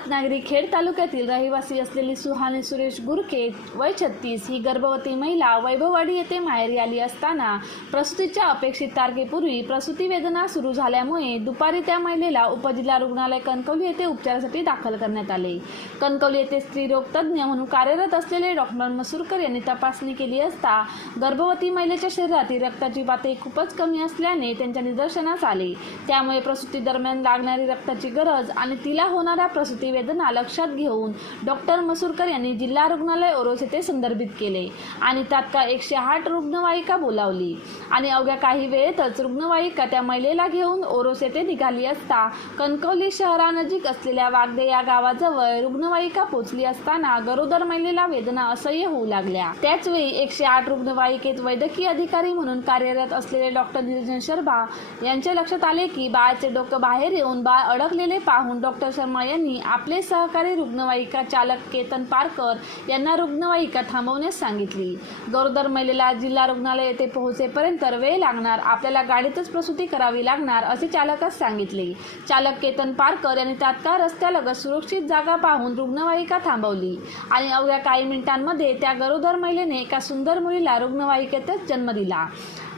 रत्नागिरी खेड तालुक्यातील रहिवासी असलेली सुहाने सुरेश गुरके वय छत्तीस ही गर्भवती महिला वैभववाडी येथे माहेरी आली असताना प्रसूतीच्या अपेक्षित तारखेपूर्वी प्रसूती वेदना सुरू झाल्यामुळे दुपारी त्या महिलेला उपजिल्हा रुग्णालय कणकवली येथे उपचारासाठी दाखल करण्यात आले. कणकवली येथे स्त्रीरोग तज्ज्ञ म्हणून कार्यरत असलेले डॉक्टर मसूरकर यांनी तपासणी केली असता गर्भवती महिलेच्या शरीरातील रक्ताची पातळी खूपच कमी असल्याने त्यांच्या निदर्शनास आले. त्यामुळे प्रसूती दरम्यान लागणारी रक्ताची गरज आणि तिला होणाऱ्या प्रसूती वेदना लक्षात घेऊन डॉक्टर मसूरकर यांनी जिल्हा रुग्णालय ओरोस येथे संदर्भित केले आणि तात्काळ एकशे आठ रुग्णवाहिका बोलावली. आणि अवघ्या काही वेळेतच रुग्णवाहिका त्या महिलेला घेऊन ओरोस येथे निघाली असता कणकवली शहरानजीक असलेल्या वागदे या गावाजवळ रुग्णवाहिका पोहोचली असताना गरोदर महिलेला वेदना असह्य होऊ लागल्या. त्याचवेळी एकशे आठ रुग्णवाहिकेत वैद्यकीय अधिकारी म्हणून कार्यरत असलेले डॉक्टर निरंजन शर्मा यांच्या लक्षात आले की बाळाचे डोकं बाहेर येऊन बाळ अडकलेले पाहून डॉक्टर शर्मा यांनी आपले सहकारी रुग्णवाहिका चालक केतन पारकर यांना रुग्णवाहिका थांबवण्यास सांगितली. गरोदर महिलेला जिल्हा रुग्णालय येथे पोहोचेपर्यंत वेळ लागणार आपल्याला गाडीतच प्रसूती करावी लागणार असे चालकास सांगितले. चालक केतन पारकर यांनी तात्काळ रस्त्यालगत सुरक्षित जागा पाहून रुग्णवाहिका थांबवली आणि अवघ्या काही मिनिटांमध्ये त्या गरोदर महिलेने एका सुंदर मुलीला रुग्णवाहिकेतच जन्म दिला.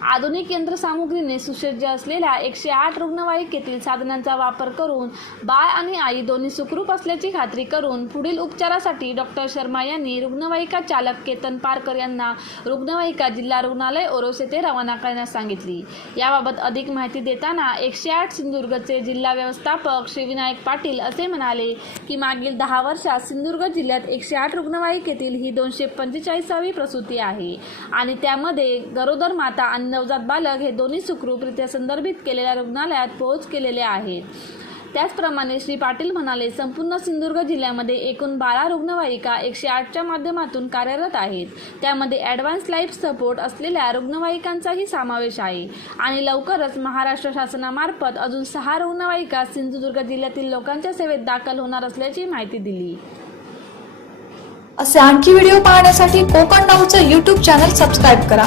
आधुनिक यंत्रसामुग्रीने सुसज्ज असलेल्या एकशे आठ रुग्णवाहिकेतील साधनांचा वापर करून बाळ आणि आई दोन्ही सुखरूप असल्याची खात्री करून पुढील उपचारासाठी डॉक्टर शर्मा यांनी रुग्णवाहिका चालक केतन पारकर यांना रुग्णवाहिका जिल्हा रुग्णालय ओरोस येथे रवाना करण्यास सांगितली. याबाबत अधिक माहिती देताना एकशे आठ सिंधुदुर्गचे जिल्हा व्यवस्थापक श्रीविनायक पाटील असे म्हणाले की मागील दहा वर्षात सिंधुदुर्ग जिल्ह्यात एकशे आठ रुग्णवाहिकेतील ही दोनशे पंचेचाळीसावी प्रसूती आहे आणि त्यामध्ये गरोदर माता आणि नवजात बालक हे दोन्ही सुखरूपरित्या संदर्भित केलेल्या रुग्णालयात पोहोच केलेले आहेत. त्याचप्रमाणे श्री पाटील म्हणाले संपूर्ण सिंधुदुर्ग जिल्ह्यामध्ये एकूण बारा रुग्णवाहिका एकशे आठच्या माध्यमातून कार्यरत आहेत. त्यामध्ये ॲडव्हान्स लाईफ सपोर्ट असलेल्या रुग्णवाहिकांचाही समावेश आहे. आणि लवकरच महाराष्ट्र शासनामार्फत अजून सहा रुग्णवाहिका सिंधुदुर्ग जिल्ह्यातील लोकांच्या सेवेत दाखल होणार असल्याची माहिती दिली. असे आणखी व्हिडिओ पाहण्यासाठी कोकण नऊचं यूट्यूब चॅनल सबस्क्राईब करा.